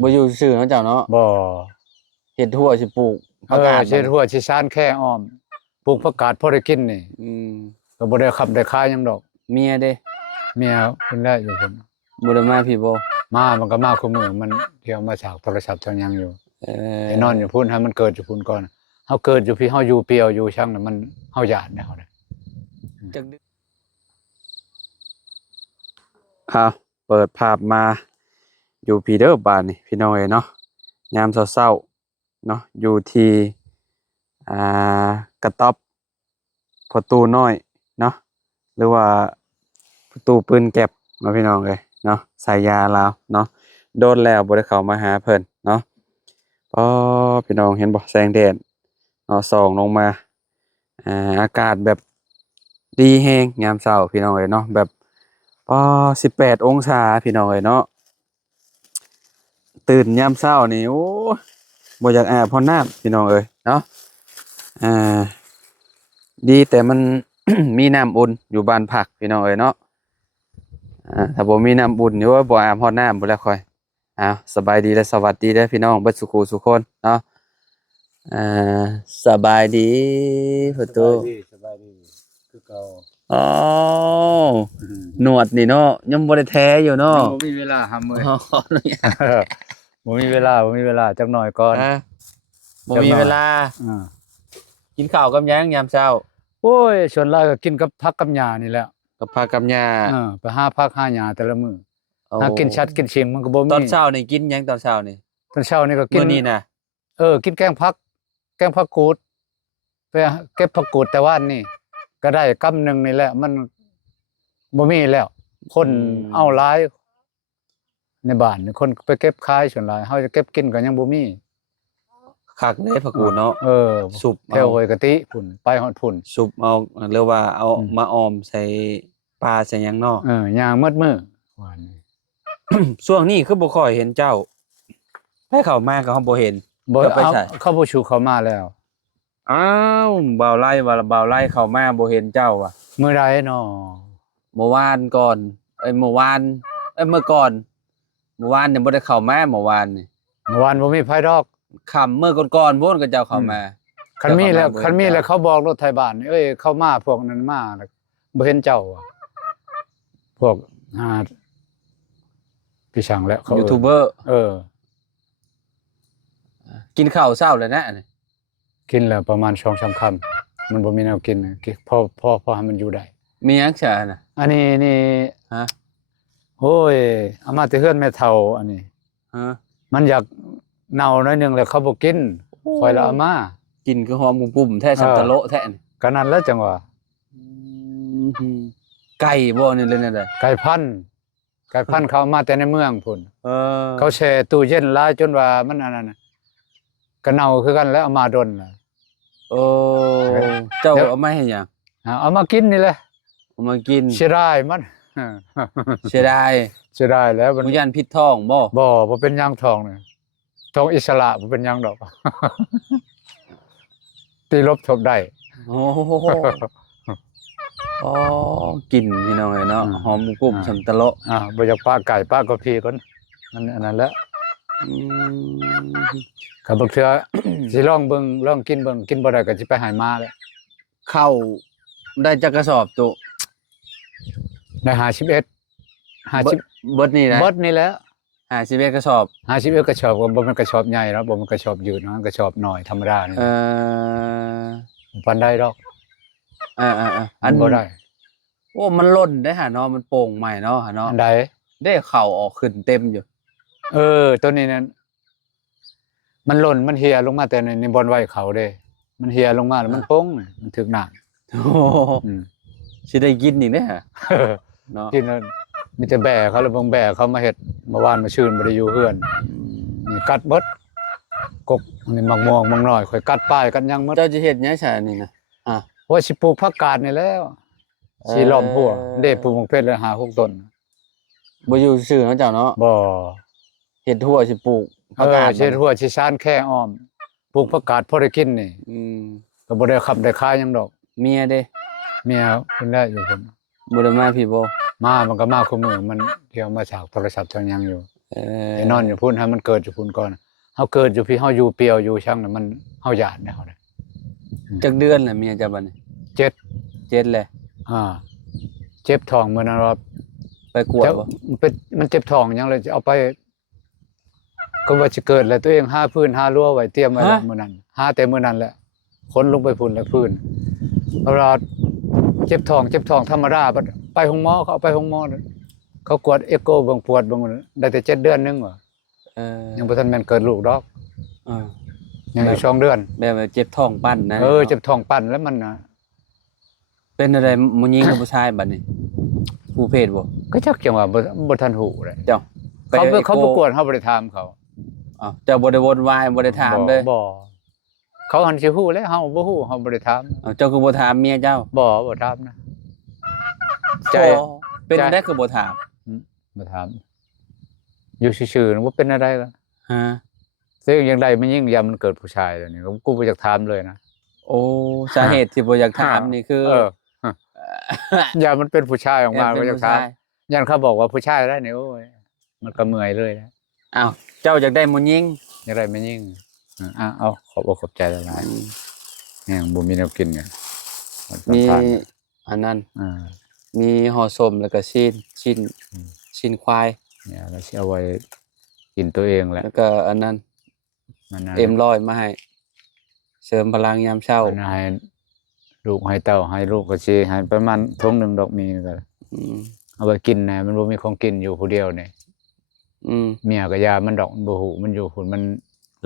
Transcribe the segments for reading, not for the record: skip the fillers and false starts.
บ่อยู่ซื่อเนาะเจ้าเนาะบ่เฮ็ดทั่วสิปลูกผักกาดเฮ็ดหัวสิซานแค่อ้อมปลูกผักกาดพอได้กินนี่อืมก็บ่ได้ขับได้ขายหยังดอกเมียเด้เมียเพิ่นได้อยู่พุ่นบ่ได้มาพี่บ่มามันก็มาคุมื้อมันเที่ยวมาฉากโทรศัพท์จังหยังอยู่เอไอ้นอนอยู่พุ่นให้มันเกิดอยู่พุ่นก่อนเฮาเกิดอยู่พี่เฮาอยู่เปรียวอยู่ช่างน่ะมันเฮาย้านได้เฮาได้จักอ้าวเปิดภาพมาอยู่พี่เด้อบ้านนี่พี่น้องเอ้ยเนาะยามเช้าๆเนาะอยู่ที่อ่ากระต๊อบประตูน้อยเนาะหรือว่าประตูปืนแก็บเนาะพี่น้องเอ้ยเนาะสายยาลาวเนาะโดนแล้วบ่ได้เข้ามาหาเพิ่นเนาะอ๋อพี่น้องเห็นบ่แสงแดดเนาะส่องลงมาอากาศแบบดีแฮงยามเช้าพี่น้องเอ้ยเนาะแบบอ๋อ18องศาพี่น้องเอ้ยเนาะตื่นยามเช้านี่โอ้บ่อยากอาบเพราะน้ำพี่น้องเอ้ยเนาะอ่าดีแต่มัน มีน้ำอุ่นอยู่บ้านพักพี่น้องเอ้ยเนาะถ้าบ่มีน้ำอุ่นนี่ว่าบ่อาบฮอดน้ำพุ่นแล้วค่อยอ้าวสบายดีและสวัสดีเด้อพี่น้องเบิดสุขุสุคนเนาะอ่าสบายดีประตูสบายดีคือเก่าอ๋อหนวดนี่เนาะยังบ่ได้แท้อยู่เนาะบ่มีเวลาหามื้อ อ๋อขออนุญาต บ่มีเวลาจักหน่อยก่อน บ่มีเวลา อ่า กินข้าวกับหยังยามเช้า โอ้ยส่วนหลายก็กินกับผักกับหญ้านี่แหละกับผักกับหญ้าไปหาผักหาหญ้าแต่ละมื้อโอ้หากินชัดกินชิงมันก็บ่มีตอนเช้านี่กินหยังตอนเช้านี่ตอนเช้านี่ก็กินมื้อนี้น่ะ กินแกงผักกูดไปเก็บผักกูดแต่ว่านนี่ก็ได้กำหนึงนี่แหละมันบ่มีแล้ว คนเอาหลายในบ้านนี่คนไปเก็บขายส่วนหลายเฮาจะเก็บกินก็ยังบ่มี คักเด้ผักกูดเนาะสุปแถวห้วยกะติพุ่นไปฮอดพุ่นสุปเอาหรือว่าเอามาออมใส่ปลาใส่หยังเนาะย่างมืดมื้อว่านี่ ช่วงนี้คือบ่ค่อยเห็นเจ้าไปเข้ามาก็เฮาบ่เห็นบ่ก็ไป เอา ใส่ เขาบ่ชูเข้ามาแล้ว อ้าวบ่าวไล่ว่าบ่าวไล่เข้ามาบ่เห็นเจ้าว่ะ มื้อใดน้อ เมื่อวานก่อนเมื่อวานเมื่อก่อนเมื่อวานเนี่ยบ่ได้เข้ามาเมื่อวานนี่ เมื่อวานบ่มีไผดอก ค่ำเมื่อก่อนๆพุ่นก็เจ้าเข้ามา คันมีแล้วเขาบอกรถไทยบ้านเอ้ยเข้ามาพวกนั้นมาแล้วบ่เห็นเจ้าอะพวกพี่ช่างแล้วเขายูทูบเบอร์ กินข้าวเช้าแล้วนะนี่ กินแล้วประมาณ 2-3 ค่ำมันบ่มีแนวกินพอให้มันอยู่ได้ มีหยังซะน่ะ อันนี้ฮะโอ้ยเอามาแต่เฮือนแม่เฒ่าอันนี้ ฮะ มันอยากเน่าหน่อยนึงแล้วเขาบ่กินค่อยละเอามา กินคือหอมกุ่มๆแท้สับตะโละแท้นี่ ก็นั่นแหละจังว่า ไก่บ่นี่เลยนั่นแหละ ไก่พันธุ์เขาเอามาแต่ในเมืองพุ่น เขาแช่ตู้เย็นหลายจนว่ามันอันนั้นน่ะก็เน่าคือกันแล้วเอามาดนน่ะ โอ้เจ้าเอามาให้หยัง เอามากินนี่แหละ เอามากิน เสียดายมัน เสียดาย เสียดายแล้วมัน บ่ยันพิษท้องบ่ บ่เป็นหยังทองนี่ทองอิสระบ่เป็นหยังดอก ตีลบทบได้ โอ้โหอ๋อกินพี่น้องเอ้ยเนาะหอมกุ่มสับตะโละ บ่อยากป้าไก่ป้าก็พี่ก่อนนั่นอันนั้นแหละ ก็บักเทื่อ สิลองเบิ่งลองกินเบิ่งกินบ่ได้ก็สิไปหามาแหละ ข้าวได้จักกระสอบตุ ได้51 50 เบิดนี่นะ เบิดนี่แหละ 51กระสอบ 51กระสอบก็บ่แม่นกระสอบใหญ่เนาะบ่แม่นกระสอบยืดเนาะกระสอบน้อยธรรมดานี่ปานใดดอกอันบ่ได้ โอ้มันล่นได้หาเนาะมันโป่งใหม่เนาะหาเนาะอันใด ได้เข่าออกขึ้นเต็มอยู่ ตัวนี้นั่นมันหล่นมันเหี่ยลงมาแต่ในบอนไว้เขาเด้มันเหี่ยลงมาแล้วมันโป่งมันถึกน้ำ โอ้สิได้กินอีกเด้อเนาะ กินแล้วมีแต่แบ่เขาแล้วเบิ่งแบ่เขามาเฮ็ดเมื่อวานมาชื่นบ่ได้อยู่เฮือนนี่กัดเบิดกกนี่มักม่วงมักน้อยข่อยกัดป้ายกัดหยังหมด เจ้าจะเฮ็ดหยังซะนี่นะโอ้ยสิปลูกผักกาดนี่แล้วสิล้อมหัวเด้ปลูกมักเพชรแล้ว5-6ต้น บ่อยู่ซื่อเนาะเจ้าเนาะ บ่ เฮ็ดทั่วสิปลูกผักกาด เฮ็ดหัวสิซานแค่อ้อมปลูกผักกาดพอได้กินนี่ก็บ่ได้ขับได้ขายหยังดอก เมียเด้ เมียเพิ่นได้อยู่พุ่น บ่ได้มาพี่บ่ มามันก็มาคุมื้อมันเที่ยวมาฉากโทรศัพท์จังหยังอยู่ ไอ้นอนอยู่พุ่นให้มันเกิดอยู่พุ่นก่อนเฮาเกิดอยู่พี่เฮาอยู่เปรียวอยู่ช่างน่ะมันเฮาหยาดได้เฮาได้ จักเดือนแหละเมียเจ้าบัดนี้ 7 7เลย เจ็บท้องมื้อนั้นว่า ไปกวด แต่ บ่ มันเจ็บท้องหยังเลยจะเอาไปก็ว่าสิเกิดแล้วตัวเองหาพื้นหารั้วไว้เตรียมไว้แล้วมื้อนั้นหาแต่มื้อนั้นแหละคนลงไปพุ่นแล้วพื้นเพราะว่าเจ็บท้องธรรมดาบัดไปโรงหมอเขาเอาไปโรงหมอเขากวดเอ็กโกเบิ่งปวดเบิ่งได้แต่7 เดือนนึงว่ะ ยังบ่ทันแม่นเกิดลูกดอก เออ ยังอยู่2 เดือน แบบว่าเจ็บท้องปั้นนะ เจ็บท้องปั่นแล้วมันน่ะ เป็นอะไรผู้หญิงกับผู้ชายบัดนี้ผู้เพศบ่ ก็จักจังว่าบ่ทันหูเลย เจ้า เขาประกวดเขาบ่ได้ถามเขา อ้าวเจ้าบ่ได้วนวายบ่ได้ถามเลย บ่เขาหันสิฮู้แล้วเฮาบ่ฮู้เฮาบ่ได้ถาม อ้าวเจ้าคือบ่ถามเมียเจ้า บ่ถามนะ ใจ เป็นอะไรคือบ่ถาม บ่ถามอยู่ซื่อๆว่าเป็นอะไรล่ะ ฮะ ซึ่งอย่างใดมันยิ่งยามมันเกิดผู้ชายแล้วนี่กูบ่อยากถามเลยนะ โอ้สาเหตุที่บ่อยากถามนี่คือ ยามมันเป็นผู้ชายออกมา เป็ บ่ น อยาก ผู้ ถาม ชาย ยันเขาบอกว่าผู้ชายได้นี่โอ้ยมันก็เมื่อยเลยนะ อ้าวเจ้าอยากได้ผู้หญิง อย่างไรมันยิ่งเอาขอบอกขอบใจหลายๆเนี่ยบ่มีแนวกินเนี่ย มีอันนั้น มีห่อส้มแล้วก็ชิ้นควาย เนี่ยเราสิเอาไว้กินตัวเองแหละ แล้วก็อันนั้น มัน M100มาให้เสริมพลังยามเช้า มันให้ลูกให้เต้าให้ลูกก็สิให้ประมาณถุงหนึงดอกมีก็ อืม เอาไว้กินนะมันบ่มีของกินอยู่ผู้เดียวนี่ อืม เมียก็ยามันดอกมันบ่ฮู้มันอยู่พุ่นมัน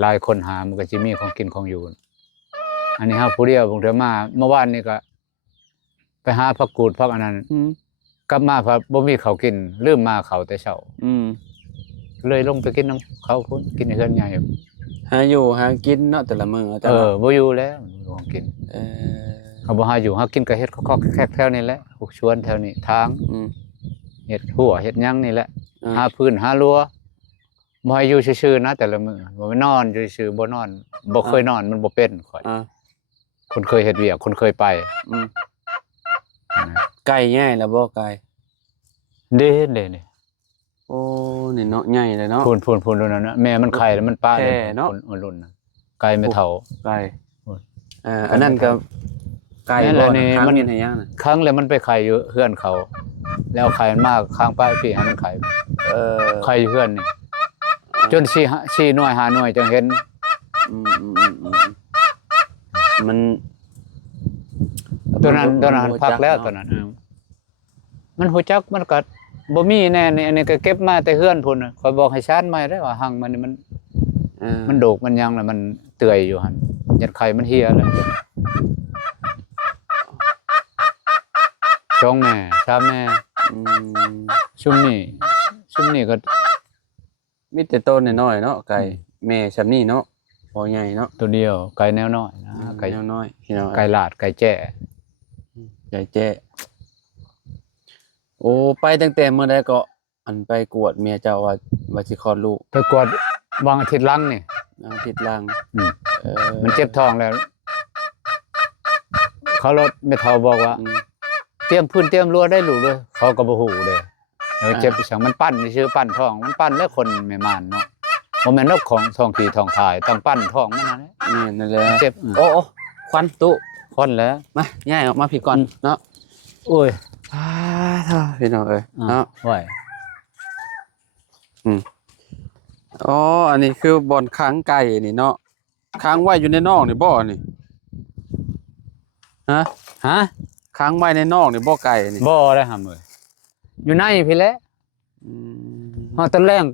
หลายคนหามันก็สิมีของกินของอยู่อันนี้เฮาผู้เดียวบางเทื่อมาเมื่อวานนี่ก็ไปหาผักกูดผักอันนั้น อืม กลับมาพอบ่มีข้าวกินลืมมาข้าวแต่เช้า อืม เลยลงไปกินน้ำเขาพุ่นกินในเฮือนใหญ่ หาอยู่หากินเนาะแต่ละมื้อจ้ะ บ่อยู่แล้วของกิน เออ เขาบ่หาอยู่หากินก็เฮ็ดคอกๆแคกๆแถวนี้แหละพวกชวนแถวนี้ทาง อืม เฮ็ดหัวเฮ็ดหยังนี่แหละ อ่า หาพื้นหารั้วบ่ให้อยู่ซื่อๆนะแต่ละมื้อบ่ไปนอนอยู่ซื่อๆบ่นอนบ่เคยนอนมันบ่เป็นข่อย อ่า คนเคยเฮ็ดเวียกคนเคยไป อืมไก่ง่ายแล้วบ่ไก่ เด้นี่ โอ้นี่เนาะใหญ่เลยเนาะ พูนๆนั่นน่ะแม่มันไข่แล้วมันป้าเลย แท้เนาะ คนรุ่นน่ะไก่ไม่เฒ่า ไก่ โอ้ย อันนั้นก็ไก่ นั่นแห บ่ ละนี่ ทาง มัน เฮ็ดให้ย่างน่ะ ครั้งแล้วมันไปไข่อยู่เฮือนเขา แล้วไข่มันมากข้างป้ายพี่ให้มันไข่ เออ ไข่อยู่เฮือนนี่จน4หน่วย5หน่วยจังเห็น อืมมัน ตัวนั้นพักแล้วตัวนั้นมันหูจักมันก็บ่มีแน่นี่อันนี้ก็เก็บมาแต่เฮือนพุ่นน่ะข่อยบอกให้ชานใหม่ได้ว่าหังมันนี่มันโดกมันยังแล้วมันเตื่อยอยู่หั่นยัดไข่มันเหี่ยแล้วช่องแม่ชามแม่ อืม ชุมนี่ก็ มีแต่ต้นน้อยๆเนาะไก่แม่ซำนี้เนาะบ่ใหญ่เนาะ ตัวเดียวไก่แนวน้อยนะไก่ น้อยๆพี่น้อง ไก่ลาดไก่แจ้ ไก่แจ้โอ้ไปตั้งแต่เมื่อใดก็อันไปกวดเมียเจ้าว่าสิคลอดลูก ไปกวดวางอาทิตย์หลังนี่ อาทิตย์ล่าง อืม เออ มันเจ็บท้องแล้ว เขารถไม่เท่าบอกว่า อืม เตรียมพื้นเตรียมรั้วได้ลูกเลยเขาก็บ่ฮู้เลยเจ็บจังมันปั้นชื่อปั้นท้องมันปั้นแล้วคนแม่ม่านเนาะบ่แม่นนกของท้องขี่ท้องถ่ายต้องปั้นท้องมันนั่นแหละ นี่นั่นแหละ เจ็บ โอ้ควันตุ คนแล้ว มาย้ายออกมาพี่ก่อนเนาะ โอ้ย พี่น้องเอ้ยเนาะ ไหว อ๋ออันนี้คือบ่อนค้างไก่นี่เนาะค้างไว้อยู่ในนอกนี่บ่นี่ฮะ ฮะ ค้างไว้ในนอกนี่บ่ไก่นี่ บ่ได้หำเอ้ยอยู่ในพี่แหละ อืม เฮาตอนแรก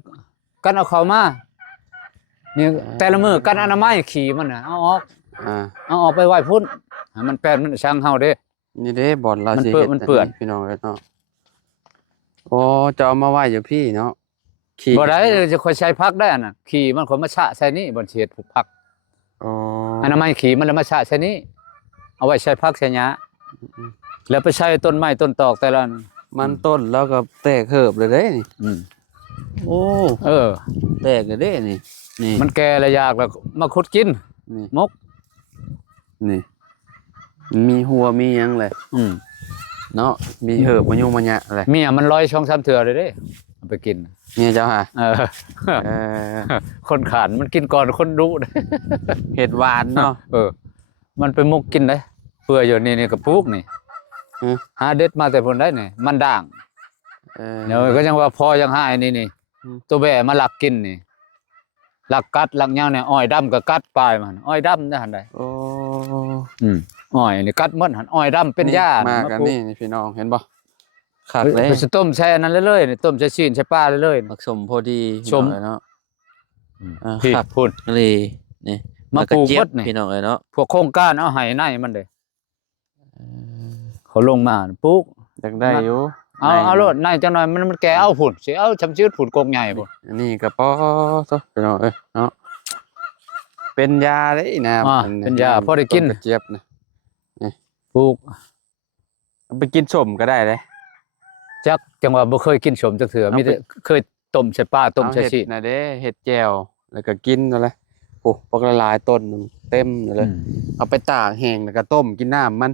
กันเอาเข้ามานี่แต่ละมื้อกันอนามัยขี่มันน่ะเอาออก เอาออกไปไว้พุ่นให้มันแป้นมันช่างเฮาเด้ นี่เด้บ่อนเรา มัน สิ เปื้อน ฮ็ด มันเปื้อน พี่น้องเอ้ยเนาะโอ้จะเอามาไว้อยู่พี่เนาะขี่ บ่ได้จะค่อยใช้พักได้อันน่ะขี่มันคนมาชะใส่นี่บ่เฮ็ดผูกพัก อ๋อ อนามัยขี่มันแล้วมาชะใส่นี่เอาไว้ใช้พักใช้หญ้าแล้วไปใช้ต้นไม้ต้นตอกแต่ละอัน มันต้นแล้วก็แตกเหิบเลยเด้นี่ อืม โอ้ เออ แตกเลยเด้นี่นี่ มันแก่แล้วยากแล้วมาขุดกิน นี่ มก นี่มีหัวมีหยังเลย อืม เนาะมีเหิบมายุงมาหยะอะไร เมียมันลอยช่อง3เทื่อเลยเด้ เอาไปกิน เมียเจ้าฮะ เออ เออ คนขานมันกินก่อนคนดุนะ เห็ดหวานเนาะ มันไปมุกกินได้เพื่ออยู่นี่กระปุกนี่ อืม หาเด็ดมาแต่ผลได้นี่มันด่าง เดี๋ยวก็ยังว่าพอยังหายนี่ อืม ตัวแบ่มาหลักกินนี่หลักกัดหลักยาวเนี่ยอ้อยดำก็กัดปลายมันอ้อยดำนะหันได้ โอ้ อ้อยนี่กัดหมดหันอ้อยดำเป็นหญ้า มา มา กัน ปลูก นี่พี่น้องเห็นบ่คักเลย ไปต้มแช่นั้นเลยๆนี่ต้มแช่ชีนแช่ปลาเลยๆ ผสมพอดี ชม พี่น้องเนาะ พี่ ครับ พูด เลยนี่ มาปลูก เจี๊ยบ เบิดนี่ พี่น้องเอ้ยเนาะ พวกโครงการเอาไห้ในมันเด้เขาลงมาปลูก อยากได้อยู่ เอาโลดในจังหน่อยมันแก่เอาผุดสิเอาชำชืดผุดกกใหญ่พุ่น อันนี้ก็ปอซะพี่น้องเอ้ยเนาะเป็นยาได้นะ เป็นยาพอได้กิน ต้มกระเจี๊ยบนะ ปลูก เอาไปกินสมก็ได้เลย จักจังว่าบ่เคยกินสมจักเถื่อมีแต่เคยต้มใส่ปลาต้มใส่ เอา ชี เห็ดนะเด้เห็ดแจ่วแล้วก็กินนั่นแหละโอ้ปกละลายต้นหนึ่งเต็มเลยเอาไปตากแห้งแล้วก็ต้มกินน้ำมัน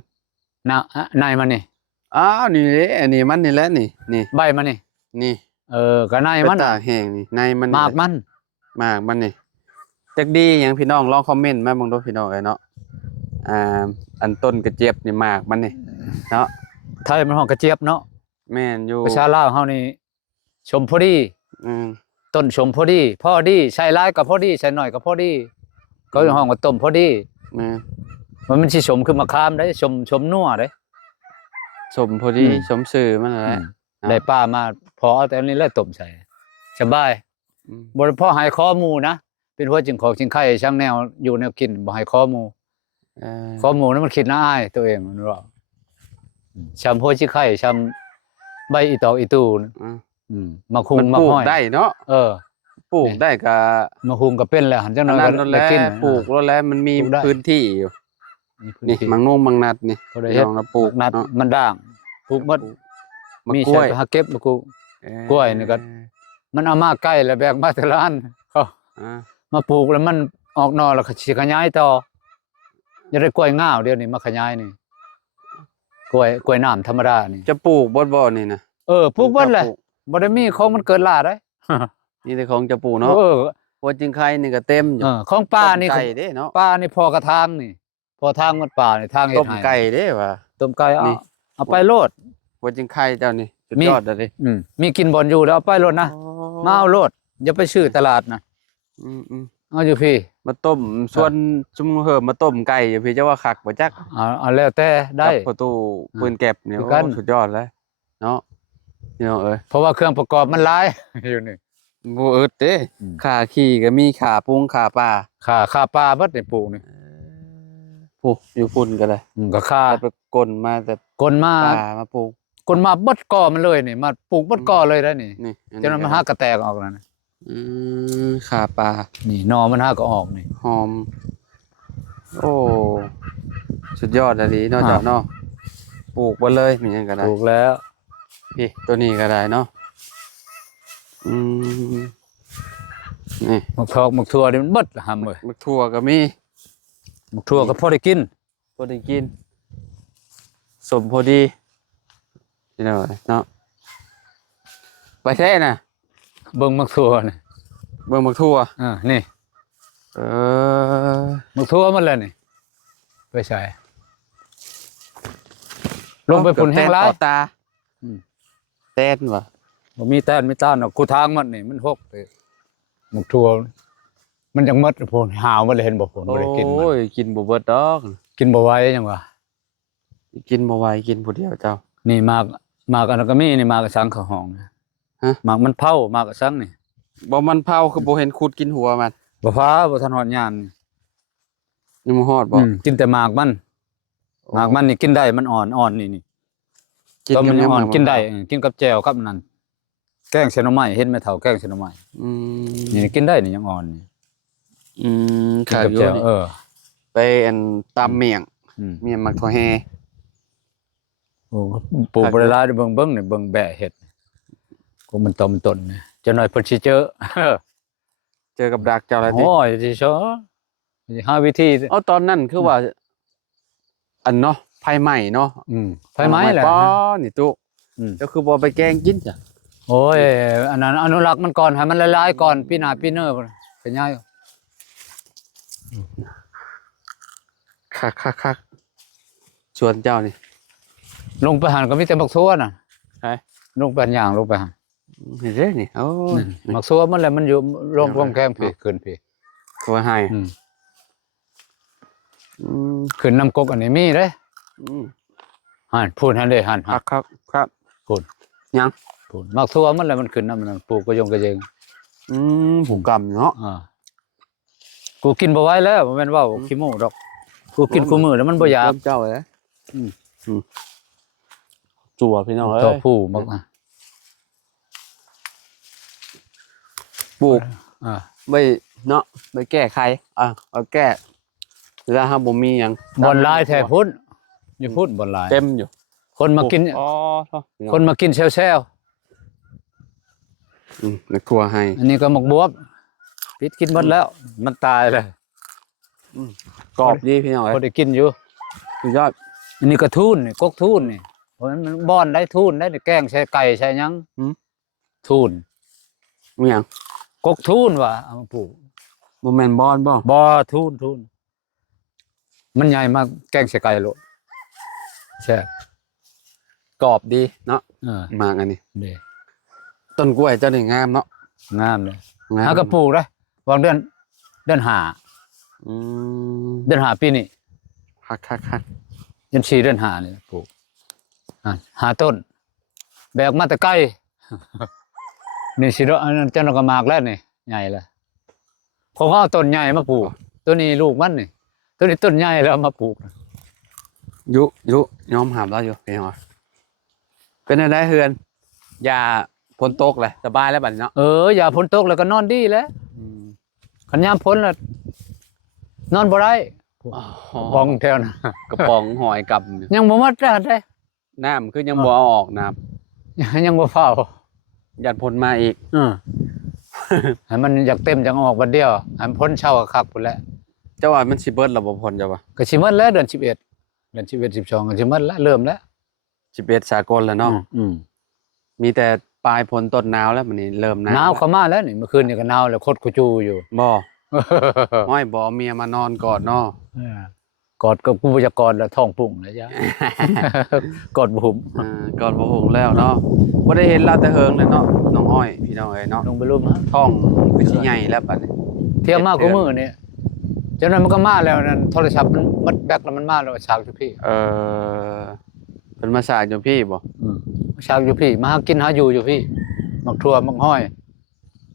นะในมันนี่ อ้าวนี่เด้อันนี้มันนี่แหละนี่ ใบมันนี่ นี่ ก็ใน ไป มัน ตากแห้งนี่ในมัน หมากมัน หมากมันนี่จักดีหยังพี่น้องลองคอมเมนต์มาเบิ่งดูพี่น้องเอ้ยเนาะอันต้นกระเจี๊ยบนี่หมากมันนี่เนาะ ไทยมันห้องกระเจี๊ยบเนาะ แม่นอยู่ ประชาลาวเฮานี่ชมพอดี อืม ต้นชมพอดีใช้หลายก็พอดีใช้น้อยก็พอดีก็ห้องว่าต้มพอดี แม่น มันสิชมคือมะขามได้ชมนัวได้ สมพอดี อืม สมสื่อมันนั่นแหละ ได้ปลามาพอเอาแต่อันนี้แล้วต้มใส่สบาย อืม บ่พอให้ข้อมูลนะเป็นหัวจึงของจึงไข่ช่างแนวอยู่แนวกินบ่ให้ข้อมูล เออ ข้อมูลนั้นมันคิดน่าอายตัวเองมันว่าชำหัวจึงไข่ชำใบอีตอกอีตูน อืม มาคุ มั ง น มา ปลูก ห้อย ได้เนาะ ปลูกได้ก็ มาคุงก็เป็นแล้วหันจัง อั น้ น อย นั้น ก็ นั่นแห ได้ ละ กิน ปลูกแล้วแหละมันมี ปลูกได้ พื้นที่อยู่ พื้ นี่ ที่ มังนุ่งมังนัดนี่ เขาได้เฮ็ด ลองนะปลูก นัด เนาะ มันด่างปลูกหมด มะ มี กล้วย ใช้หาเก็บมากู เออก ล้วยนี่ก็ มันเอามาใกล้แล้วแบกมาแต่ละอันเขา อ่า มาปลูกแล้วมันออกหนอแล้วก็สิขยายต่อจะได้กล้วยง่าวเดียวนี่มาขยายนี่กล้วยน้ำธรรมดานี่ จะปลูกบ่นี่นะ ปลูกเบิดแหละบ่ได้มีของมันเกิดลาได้ นี่แต่ของจะปลูกเนาะหัวจิงไข่นี่ก็เต็มอยู่ ของป้านี่ ต้มไก่เด้เนาะ ป้านี่พอกระทางนี่ พอทางมันป่านี่ทางเฮ็ด ต้ม ให้ ไก่เด้ว่ะ ต้มไก่ นี่ เอาไปโลด หัวจิงไข่เจ้านี่สุด มี ยอดเลย มีกินบ่อนอยู่แล้วเอาไปโลดนะมาเอาโลดอย่าไปซื้อตลาดนะ อืม เอาอยู่พี่ มาต้มส่วนชุมเหิมมาต้มไก่อยู่พี่เจ้าว่าคักบ่จัก เอาแล้วแต่ได้ กับประตูปืนแก็บเนี่ย คือกัน โอ้สุดยอดเลยเนาะพี่น้องเอ้ย เพราะว่าเครื่องประกอบมันหลาย อยู่นี่ บ่อึดเด้ อืม ขาขี่ก็มีขาปรุงขาปลา ค่าปลาเบิดนี่ปลูกนี่ ปลูกอยู่ฝุ่นก็ได้ ก็ค่า เอาไปกลมาแต่ กลมา ปลามาปลูก กลมาเบิดก่อมันเลยนี่มาปลูกเบิดก่อเลยได้นี่ นี่อั จนมันหากระแตกออกแล้วนะ ขาปลา นี่หนอมันหาก็ออกนี่ หอม โอ้สุดยอดอะดีเนาะ อ่า เจ้าเนาะปลูกบ่เลยมีหยังก็ได้ ปลูกแล้ว พี่ตัวนี้ก็ได้เนาะนี่ หมกทอกหมกทั่วนี่มันเบิดหำเว้ย มักถั่วก็มี หมกทั่วก็พอได้กิน พอได้กินสมพอดีนี่เนาะเนาะไปแท้น่ะ เบิ่งหมกทั่วนี่ เบิ่งมักถั่ว นี่ เออ หมกทั่วมันแล้วนี่ไปใส่ลงไปฝุ่นแห้งร้าย ต่อตา อืม เต้นวะ บ่มีแต้นมีต้านหรอกกูทางมันนี่มันหกเลยหมกทั่วมันยังหมดพุ่นหาวมันเลยเห็นบ่พุ่นบ่ได้กินมัน โอ้ยกินบ่เบิดดอก กินบ่ไหวจังว่า กินบ่ไหวกินผู้เดียวเจ้า นี่มากอันนั้นก็มีนี่มากระสังข้าวหองนะ ฮะ มากมันเผามากกระสังนี่ บ่มันเผาคือบ่เห็นขุดกินหัวมัน บ่ฟ้าบ่ทันฮอดยามนี่ ยังบ่ฮอดบ่ กินแต่หมากมันหมากมันนี่กินได้มันอ่อนนี่ กิน ตอน กั มัน บ ยังอ่อน หง กินได้กินกับแจ่วกับนั่นแกงเสยหน่อไม้เห็นไหมเฒ่าแกงเสยหน่อไม้ อืม นี่กินได้นี่ยังอ่อนนี่ กิน ขา กับ อยู่ แจ่ว นี่ ไปอันตำเมี่ยง อืม เมี่ยงมักถั่วแฮ โอ้ปลูกบ่ได้หลายเด้อเบิ่งนี่เบิ่งแบะเห็ดกูมันตอมต้นนี่จะหน่อยเพิ่นสิเจอ เจอกับดักเจ้าอะไรติ โอ้ยสิเชอสิหาวิธี เอาตอนนั้นคือว่า อันเนาะไฟไหม้เนาะ ไฟไหม้แหละ ป้อนี่ตุ อืม เจ้าคือบ่ไปแกงกินจ้ะ โอ้ยอันนั้นอนุรักษ์มันก่อนให้มันละลายก่อนปีหน้าปีเนอร์เป็นไง คักชวนเจ้านี่ ลงไปหันก็มีแต่บักซัวน่ะ ใช่ ลงไปหันอย่างลงไปหัน เห็นเด้นี่โอ้ย บักซัวมันแหละมันอยู่ลงความแข็งพี่ขึ้นพี่ ตัวให้ อืม อืม ขึ้นน้ำกกอันนี้มีเด้ อืม หันพูดหันเด้หัน ครับ พูด ยัง พูดบักซัวมันแหละมันขึ้นน้ำมันปลูกกระยงกระเยง ผูกกรรมเนาะ กูกินบ่ไหว้แล้วบ่แม่นว่าขี้โม้ดอกกูกินกูมื้อแล้วมันบ่อยาก เจ้าเลย อืม จั่วพี่น้องเอ้ ตัวย ผู้มัก ปลูก อ่า ไปเนาะไปแก้ไขเอาแก้เวลาครับผมมีอย่าง บ่อนลายแท้พุ่นอยู่พุ่นบ่อนลาย เต็มอยู่ คนมากิน อ๋อ คนมากินแซ่ว ในครัวให้ ๆอันนี้ก็หมกบวบปิดกินหมดแล้ว มันตายเลย กรอบดีพี่น้อง พ เอ้ อย ได้กินอยู่ สุดยอด อันนี้ก็ทูนนี่กกทูนนี่เพราะมันบ้อนได้ทูนได้แกงใช้ไก่ใช้หยังทูน มีอย่าง กกทูนว่ะเอามาปลูก บ่แม่นบอนบ่ บ่ทูนมันใหญ่มากแกงใช้ไก่โลดแซ่บ กรอบดีเนาะ เออ มากอันนี้ เด้ ต้นกล้วยเจ้านี่งามเนาะ งามเลย งาม หากระปลูกได้วางเดือนห้า อืม เดือนห้าปีนี้ คัก เดือน4เดือนห้านี่ปลูกหาต้น แบกมาแต่ไกล นี่สิเนาะอันนั้นเจ้าหนกมากแล้วนี่ใหญ่แล้วเขาก็เอาต้นใหญ่มาปลูกตัวนี้ลูกมันนี่ตัวนี้ต้นใหญ่แล้วเอามาปลูก ยุยอมหามแล้วอยู่พี่น้องเป็นอะไรเฮือนอย่าฝนตกเลยสบายแล้วบัดนี้เนาะ อย่าพ้นตกแล้วก็นอนดีแล้วขันยามพ้นแล้วนอนบ่ได้บองแถวนะ กระป๋องหอยกับ ยังบ่หมดแล้วได้ น้ำคือยังบ่เอาออกน้ ยังบ่เฝ้า ำยัดพลมาอีก ให้มันอยากเต็มจังออกวันเดียวให้มันพ้นเช่าคักพุ่นแหละ เจ้าว่ามันสิเบิดระบบพลจ้ะปะ ก็สิหมดแล้วเดือน11เดือน11 12ก็สิหมดแล้วเริ่มแล้ว 11สากลแล้วเนาะมีแต่ปลายพลต้นหนาวแล้วมันนี่เริ่มหนาว หนาวเข้ามาแล้วนี่เมื่อคืนนี่ก็หนาวแล้วคดกูจูอยู่ บ่ห้อยบ่เมียมานอนกอดเนาะ กอดกับกูจะกอดแล้วท้องปุ่งเลยจ้ะ กอดบุ๋ม กอดบ่หงแล้วเนาะบ่ได้เห็นลาแต่เฮิงเลยเนาะน้องอ้อยพี่น้องเอ้ยเนาะ ลงไปรูปฮะ ท้องคือสิใหญ่แล้วบัดนี้ เที่ยวมากกูมือนี่จนนั้นมันก็มาแล้วนั่นโทรศัพท์มันมัดแบกแล้วมันมาแล้วฉากอยู่พี่ เพิ่นมาสร้างอยู่พี่บ่ ฉากอยู่พี่มาหากินหาอยู่อยู่พี่มักทั่วมักห้อย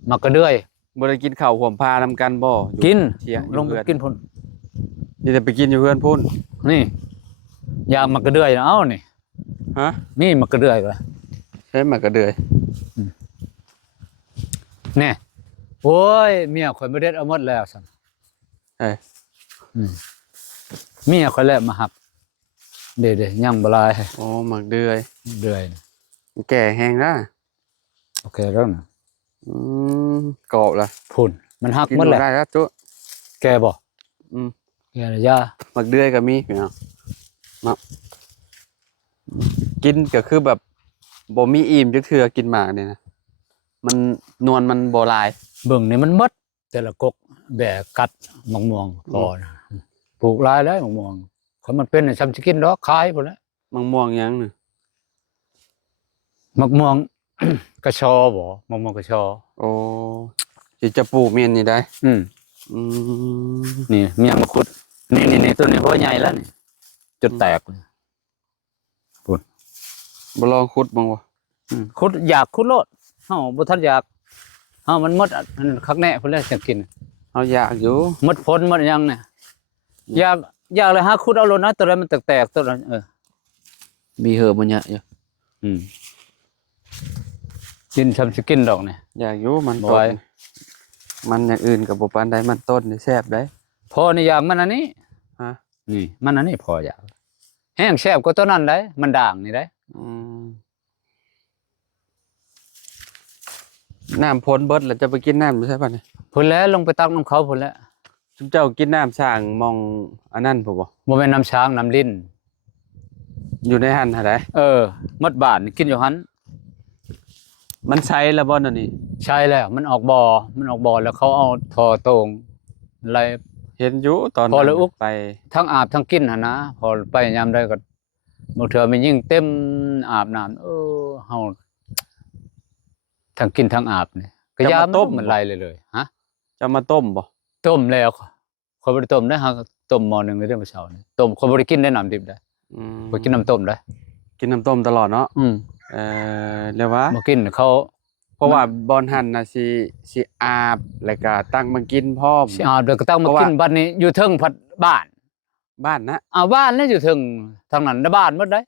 มักกระเดื่อย บ่ได้กินข้าวห่วมพานำกันบ่อยู่ กิน เที่ยง ลงไปกินพุ่น นี่แต่ไปกินอยู่เพื่อนพุ่น นี่อยากมักกระเดื่อยนะเอ้านี่ ฮะ นี่มักกระเดื่อยก็ ใช่มากระเดือย แน่โอ้ยเมียข่อยบ่ได้เอาหมดแล้วซั่น เอ้ย เมียข่อยแล้วมาหักเด้ๆยังบ่หลาย โอ้หมักเดือย เดื่อย แก่แห้งนะ โอเคแล้วนะ อืมกรอบละ พุ่นมันหัก กิน หมด บ่ แล้ว ได้แล้วจุ แกบ่ อืม แกละยา หมักเดือยก็มีพี่น้องมากินก็คือแบบบ่มีอิ่มจักเทื่อกินหมากนี่นะมันนวลมันบ่หลาย เบิ่งนี่มันหมดแต่ละกกแบกกัดมะม่วงพอนะปลูกหลายแล้วมะม่วงเขามันเป็นซ้ำสิกินดอกขายพุ่นแหล้ว มะม่วงหยังน่ะ มะม่วง กระชอบ่มะม่วงกระชอ โอ้สิจะปลูกเมียนนี่ได้ อืม อืม นี่เมียงมะขุดนี่ต้นนี้พอใหญ่แล้วนี่จนแตก บ่ลองขุดบ้างวะ ขุดอยากขุดโลดเฮาบ่ทันอยากเฮามันหมดอันคักแน่พุ่นแล้วจะกิน เอาอยากอยู่ หมดผลหมดหยังเนี่ยอยากเลยหาขุดเอาโลดนะตัวนั้นมันแตกๆตัวนั้นมีเหอะบ่เนี่ยอยู่ กินซ้ำสิกินดอกนี่ อยากอยู่มัน บ่ ต้ ไหว นมันอย่างอื่นก็บ่ปานใดมันต้นนี่แซ่บได้ พอนี่อยากมันอันนี้ ฮะ นี่มันอันนี้พออยากแห้งแซ่บกว่าตัวนั้นได้มันด่างนี่ได้ อืมน้ำพ้นเบิดแล้วจะไปกินน้ำไม่ใช่ป่ะเนี่ย พุ่นแล้วลงไปตักน้ำเขาพุ่นแล้ว จุ๊บเจ้ากินน้ำสร้างมองอันนั้นผมบ่ บ่แม่นน้ำช้างน้ำลิ้น อยู่ในหันหาได้ หมดบาทนี่กินอยู่หัน มันใช้แล้วบ่นั่นนี่ ใช่แล้วมันออกบ่อแล้วเขาเอาท่อตรงอะไร เห็นอยู่ตอน พอ นั้น เลยอุก ไป ทั้งอาบทั้งกินหั่นนะพอไปยามใดก็บ่เทื่อมันยิ่งเต็มอาบน้ำเฮาทั้งกินทั้งอาบนี่ก็ยามมันไหลเลยฮะ จะมาต้มบ่ ต้มแล้วข้อยบ่ได้ต้มได้ฮะต้มหม้อหนึงเลยเด้อมื้อเช้านี่ต้มข้อยบ่ได้กินได้น้ำดิบได้ อืม ข้อยกินน้ำต้มได้ กินน้ำต้มตลอดเนาะ เรียกว่า บ่กินเขา เพราะว่าบอนหั่นน่ะสิอาบแล้วก็ตั้งมากินพร้อม สิอาบแล้วก็ต้องมา เพราะว่า กินบัดนี้อยู่เทิงพัดบ้าน บ้านนะ บ้านแล้วอยู่เทิงทางนั้นน่ะบ้านหมดได้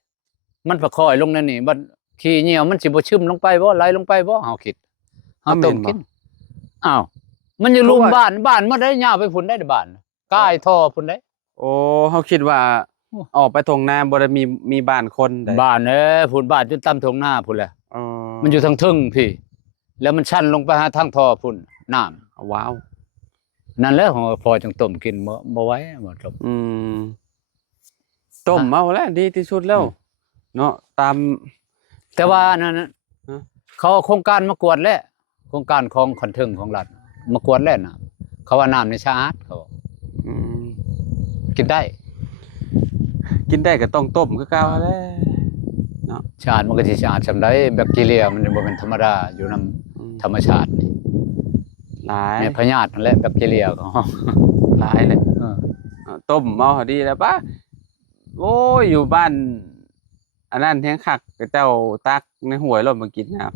มันประคอยลงในนี่บัดขี้เหนียวมันสิบ่ซึมลงไปบ่ไหลลงไปบ่เฮาคิดเฮาต้มกินอ้าวมันอยู่รุมบ้านหมดได้ยาวไปพุ่นได้บ้านกายท่อพุ่นได้ โอ้เฮาคิดว่าออกไปทงนาบ่ได้มีบ้านคนได้ บ้านพุ่นบ้านจนตามทงหน้าพุ่นแหละ อ๋อ มันอยู่ทางเทึงพี่ แล้วมันชันลงไปหาทางท่อพุ่นน้ำ ว้าว นั่นแหละของพอจังต้มกินบ่ไหว้บ่ต้ม ต้มเอาแล้วดีที่สุดแล้ว เนาะตาม แต่ว่านั่นน่ะ ฮะ เขาเอาโครงการมากวดแล้วโครงการของขอนเทึงของรัฐมากวดแล้วน่ะเขาว่าน้ำนี่สะอาดเขา อืม กินได้ กินได้ก็ต้องต้มคือเก่าแหล้ว สะอาดมันก็สิสะอาดซำใดแบคทีเรียมันบ่เป็นธรรมดาอยู่นำธรรมชาตินี่ หลาย ในพยาธินั่นแหละแบคทีเรียของเฮา หลายเลย เออ ต้มเอาดีแล้วปะโอ้ยอยู่บ้าน อันนั้นแท้งคักเจ้าตักในห้วยรถมากินนะครับ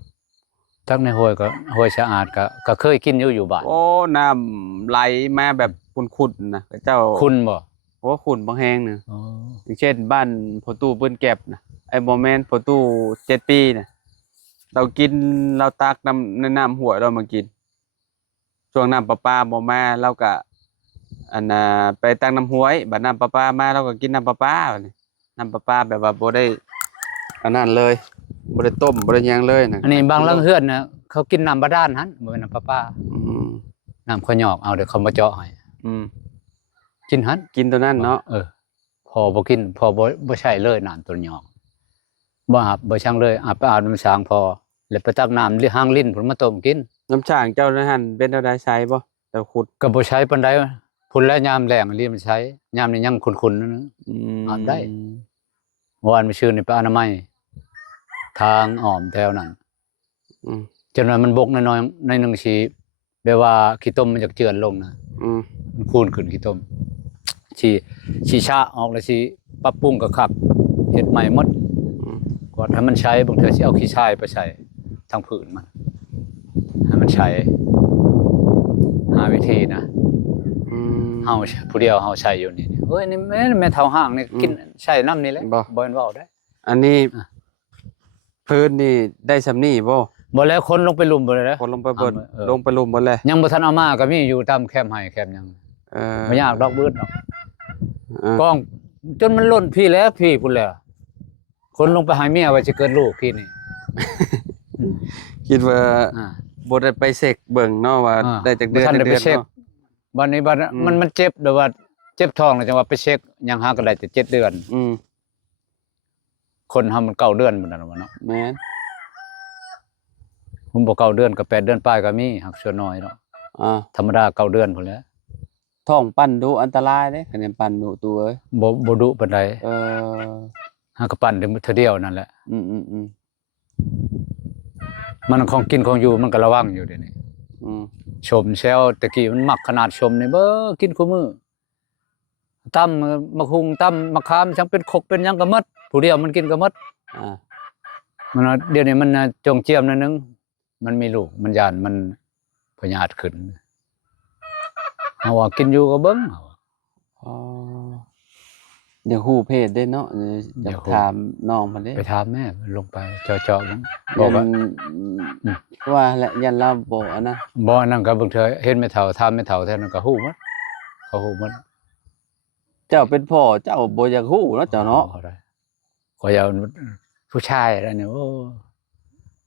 ทั้งในห้วยก็ห้วยสะอาดก็เคยกินอยู่บ้าน โอ้น้ำไหลมาแบบขุ่นๆนะเจ้า คุณบ่ โอ้ขุ่นบางแห้งนึง อ๋อ อย่างเช่นบ้านพอตู้เปิ้นแก็บนะไอ้บ่แม่นพอตู้7 ปีน่ะเรากินเราตักน้ำห้วยเรามากิน ช่วงน้ำประปาบ่มาเราก็อันน่ะไปตักน้ำห้วยบัดน้ำประปามาเราก็กินน้ำประปาบัดนี้น้ำประปาแบบว่าบ่ได้อันนั้นเลยบ่ได้ต้มบ่ได้หยังเลยนะ อันนี้บางหลังเฮือนน่ะเขากินน้ำบาดาลหั่นบ่แม่นน้ำประปา อืม น้ำข้าวหยอกเอาเดี๋ยวเขามาเจาะให้ อืม กินหั่น กินตัวนั้นเนาะ พอบ่กินพอบ่ใช้เลยน้ำตัวหยอกบ่อาบบ่ช่างเลยอาบไปอาบน้ำสางพอแล้วไปตักน้ำหางลิ้นพุ่นมาต้มกิน น้ำช่างเจ้านั่นหั่นเป็นเท่าใดใช้บ่เจ้าขุด ก็บ่ใช้ปานใดพุ่นแล้วยามแล้งรีบมันใช้ยามนี้ยังขุ่นๆนั่นนะ อืม อาบได้ เมื่อวานไปชื่อนี่ไปอนามัยทางอ้อมแถวนั้น อืม จนว่ามันบกน้อยๆในหนึงสิแบบว่าขี้ต้มมันจะเจือนลงนะ อืม มันคูนขึ้นขี้ต้มสิชะออกแล้วสิปรับปรุงก็คักเฮ็ดใหม่หมด อืม ก่อนให้มันใช้บางเทื่อสิเอาขี้ชายไปใส่ทางผืนมันให้มันใช้หาวิธีนะ อืม เฮาผู้เดียวเฮาใช้อยู่นี่เฮ้ยนี่แม่เฒ่าห้างนี่กินใช้น้ำนี่แหละ บ่ บ่เห็นเว้าได้ อันนี้ อ่ะ พื้นนี่ได้สำนี่บ่ บ่แล้วคนลงไปลุมบ่เลยนะ คนลงไปเบิด เอา ลงไปลุมหมดเลย ยังบ่ทันเอามาก็มีอยู่ตามแคมป์ไห้แคมป์หยัง เออ บ่ยากดอกเบิดดอก เออก องจนมันล้นพี่แล้วพี่พุ่นแล้วคนลงไปหาเมียว่าสิเกิดลูกพี่นี่ คิดว่า อ่า บ่ได้ไปเช็คเบิ่งเนาะว่า อ่า ได้จักเดือน บ่ทันได้ จัก ไป เดือน เช็ค เนาะ บัดนี้มันเจ็บเดี๋ยวว่าเจ็บท้องแล้วจังว่าไปเช็คยังหาก็ได้แต่7 เดือน อืม คนเฮามัน9 เดือนพุ่นน่ะเนาะ แม่น ผมบ่9 เดือนก็8 เดือนปลายก็มีหักส่วนน้อยเนาะ อ่า ธรรมดา9 เดือนพุ่นแหล้ว ท้องปั่นดูอันตรายเด้คะแนนปั่นดูตัวเอ้ย บ่ดุปานใด เออ หาก็ปั่นเทื่อเดียวนั่นแหละ อืม มันของกินของอยู่มันก็ระวังอยู่เดี๋ยวนี้ อืม ชมแซวตะกี้มันมักขนาดชมนี่เบ้อกินคู่มื้อตำมะคุงตำมะขามจังเป็นขกเป็นหยังก็หมดผู้เดียวมันกินก็หมด อ่า มันว่าเดี๋ยวนี้มันน่ะจงเจียมหนิดนึงมันมีลูกมันย่านมันพยาธิขึ้นเอาว่ากินอยู่ก็เบิ่งเอา อ๋อเดี๋ยวฮู้เพศได้เนาะเดี๋ยวถามน้องมันเด้ ไปถามแม่ลงไปเจาะๆมันบ ยั อกว่า นว่าแหละยันเราบ่อันนะ บ่นั่นก็บางเทื่อเห็นแม่เฒ่าถามแม่เฒ่าแท้นั้นก็ฮู้หมดเขาฮู้หมด เจ้าเป็นพ่อเจ้าบ่อยากฮู้เนาะเจ้าเนาะ อได้ขอยเอาผู้ชายอะไรเนี่ยโอ้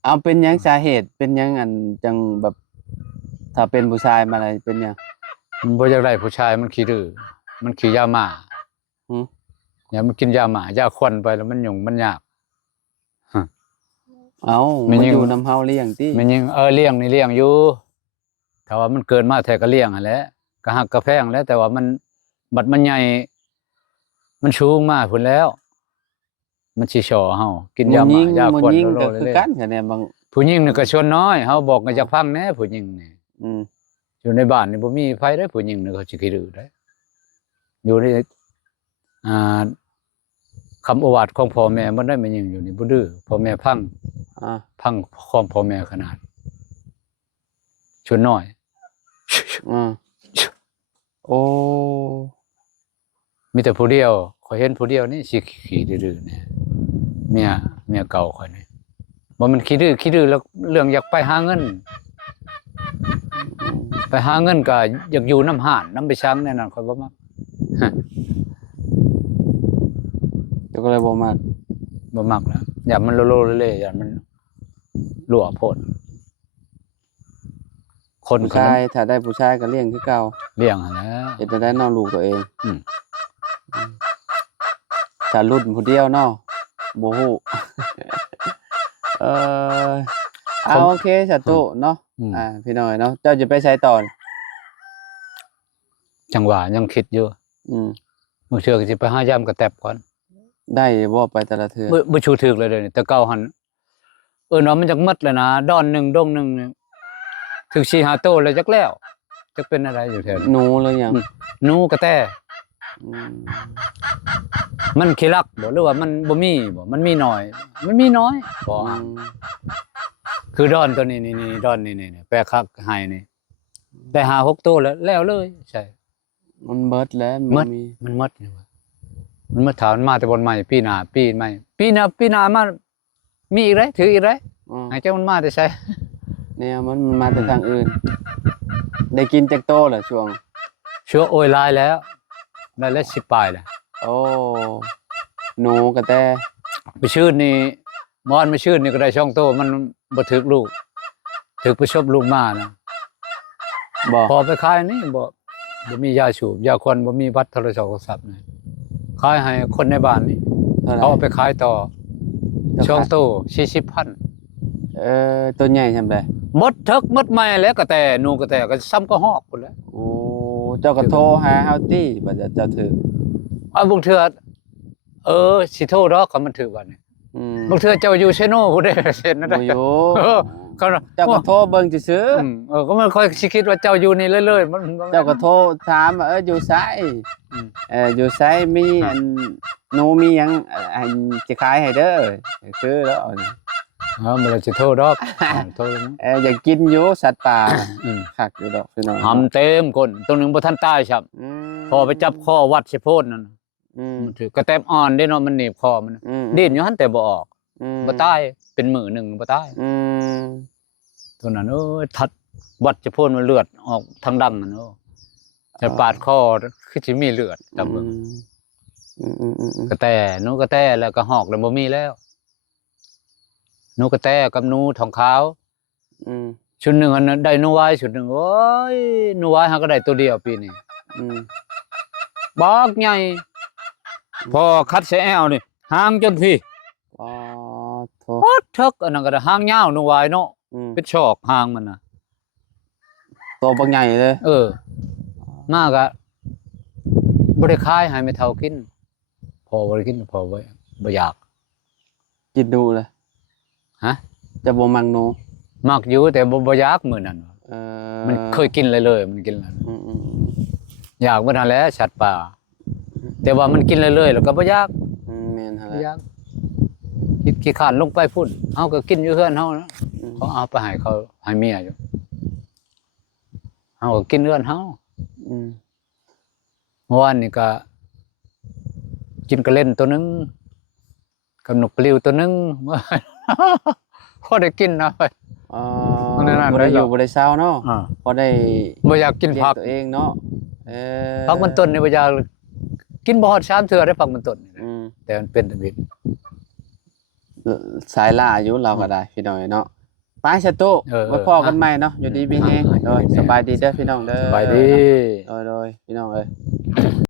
เอาเป็นหยังสาเหตุเป็นหยังอันจังแบบถ้าเป็นผู้ชายมาอะไรเป็นหยัง มันบ่อยากได้ผู้ชายมันขี้ดื้อมันขี้ยาหมา หือ อย่ามันกินยาหมายาควันไปแล้วมันยุ่งมันยาก เอ้า มั มัน นยัง อยู่นำเฮาเลี้ยงติ มันยังเลี้ยงนี่เลี้ยงอยู่แต่ว่ามันเกิดมาแท้ก็เลี้ยงหั่นแหละก็ฮักก็แพงแหล้วแต่ว่ามันบัดมันใหญ่มันสูงมากพุ่นแล้ว มันสิช่อเฮากินยาหมายา มัน ควน ยิง โล ก็ ๆ คือ เลย กันคะแนนบาง ผู้หญิงนี่ก็ชวนน้อยเฮาบอกก็อยากฟังแหน่ผู้หญิงนี่ อืม อยู่ในบ้านนี่บ่มีไผได้ผู้หญิงนี่เขาสิขี้ดื้อได้อยู่ในอ่าคำโอวาทของพ่อแม่มันได้มันยังอยู่นี่บ่ดื้อพ่อแม่พัง อ่า ของพ่อแม่ขนาดชวนน้อย อืมโอ้ มีแต่ผู้เดียวข้อยเห็นผู้เดียวนี่สิขี้ดื้อๆเนี่ยเมียเก่าข้อยนี่บ่มันขี้ดื้อแล้วเรื่องอยากไปหาเงิน ไปหาเงินก็อยากอยู่น้ำห้านน้ำไปช้างแน่นอนข้อยบ่มัก เดี๋ยวก็เลยบ่มัก บ่มักแล้วอย่ามันโลๆเล่ๆอย่ามันรั่วโพดคน ผู้ ก็ ชายถ้าได้ผู้ชายก็เลี้ยงคือเก่า เลี้ยงหั่นแหละ เฮ็ดได้นอนลูกตัวเอง อืม ถ้ารุ่นผู้เดียวเนาะบ่ฮู้ เออเอาโอเคสาธุเนาะ พี่น้อยเนาะเจ้าจะไปไสต่อนี่ จังหวะยังคิดอยู่ อืม บางเทื่อก็สิไปหายามกระแตบก่อน ได้บ่ไปแต่ละเทื่อ บ่ชูถึกเลยเด้อนี่แต่เก่าหั่นเนาะมันจักหมดแล้วนะดอนหนึงดงหนึงนี่ถึก4-5โตแล้วจักแล้วจักเป็นอะไรอยู่แถวนี้ หนูเลยหยัง หนูกระแต อืม มันขี้รักบ่หรือว่ามันบ่มีบ่มันมีน้อยมันมีน้อยบ่ อืม คือดอนตัวนี้นี่ดอนนี่แปลคักให้นี่ได้5-6โตแล้วเลยใช่ มันเบิดแล้ว หม มัน ด มี มันหมดนี่ว่ามันมาถามมาแต่บนใหม่ปีหน้าปีใหม่ปีหน้ามามีอีกไรถืออีกไร อืม ให้เจ้ามันมาแต่ใช่ แนวมันมาแต่ทางอื่น ได้กินจักโตเหรอช่วง ชัวโอยลายแล้วได้แล้ว10ปลายแล้ว โอ้หนูกระแต ไปชื่นนี่มอนไปชื่นนี่ก็ได้ช่องโตมันบ่ถึกลูกถึกไปชบลูกมานะ บ่ พอไปขายนี่บ่มียาสูบยาควันบ่มีบัตรโทรศัพท์นี่ขายให้คนในบ้านนี่ เท่าไหร่ เขาเอาไปขายต่อช่องโต40,000 ตัวใหญ่ใช่ไหม หมดทึกหมดใหม่แล้วก็แต่หนูก็แต่ก็ซ้ำก็ฮอกพุ่นแหล้ว โอ้เจ้าก็โทรหาเฮาตี้บ่จะเจ้าถือ บางเทื่อสิโทรดอกก็มันถือว่านี่ อืม บางเทื่อเจ้าอยู่เชโน่ผู้ใดเซ็นนั่น บ่ ได้ อยู่ เขา เจ้าก็โทรเบิ่งซื่อ ก็มันค่อยสิคิดว่าเจ้าอยู่นี่เรื่อยๆมัน ๆเจ้าก็โทรถามว่าอยู่ไส อืม อยู่ไสมีอันหนูมีหยังอันจะขายให้เด้อคือแล้วเอานี่ มันเลยสิโทรดอกโทร อยากกินอยู่สัตว์ป่า อืม คักอยู่ดอกพี่น้อง หำเต็มคนตัวหนึงบ่ทันตายครับ อืม พอไปจับคอวัดสิโพดนั่น อืม มันถือกระแตบอ่อนเด้เนาะมันหนีบคอมัน อืม ดิ้นอยู่หั่นแต่บ่ออก อืม บ่ตายเป็นมื้อหนึงบ่ตาย อืม ตัวนั้นทัดวัดสิโพดมันเลือดออกทางดังนั่นจะปาดคอคือสิมีเลือดตามเบิ่ง กระแตหนูกระแตแล้วก็หอกแล้วบ่มีแล้วหนูกระแตกับหนูทองขาว อืม ชุดหนึ่งอันนั้นได้หนูไว้ชุดหนึ่งโอ้ยหนูไว้หาก็ได้ตัวเดียวปีนี้ อืม บอกใหญ่พอคัดใส่แอวนี่หางจนพี่ อ๋อโท โคตรทึกอันนั้นก็ได้หางยาวหนูไว้เนาะ อืม เป็นชอกหางมันน่ะ ตัวบักใหญ่เลย มากอะบ่ได้ขายให้ไม่เท่ากินพอบ่ได้กินพอบ่อยาก กินดูเลย ฮะ จะบ่มังหนู มักอยู่แต่บ่อยากมื้อนั้น เออ มันเคยกินเลยมันกินแล้ว อืม อยากบ่ทันแล้วสัตว์ป่าแต่ว่ามันกินเรื่อยๆแล้วก็บ่อยาก แม่นหั่น บ่ แห อยา ละ กขี้คร้านลงไปพุ่นเฮาก็กินอยู่เฮือนเฮานะ อืม เขาเอาไปให้เขาให้เมียอยู่เฮาก็กินเฮือนเฮา อืม เมื่อวานนี่ก็กินกระเล่นตัวหนึงกับนกปลิวตัวหนึง พอได้กินนะเว้ย อ๋อ นั่นๆ บ่ได้ ได้ อ หร ยู่ อก บ่ได้เศร้าเนาะพอได้ บ่อยากกิน เลี้ยง ผัก ตัวเองเนาะอ ผักมันต้นนี่บ่อยากกินบ่ฮอด3เทื่อได้ผักมันต้นนี่ อืม แต่มันเป็นอันนี้ สายล่าอยู่เราก็ได้พี่น้องเนาะไปสตุ เออ ไว้พ้อกันใหม่เนาะอยู่ดีมีแฮงโดยสบายดีเด้อพี่น้องเด้อ สบายดี โดยพี่น้องเอ้ย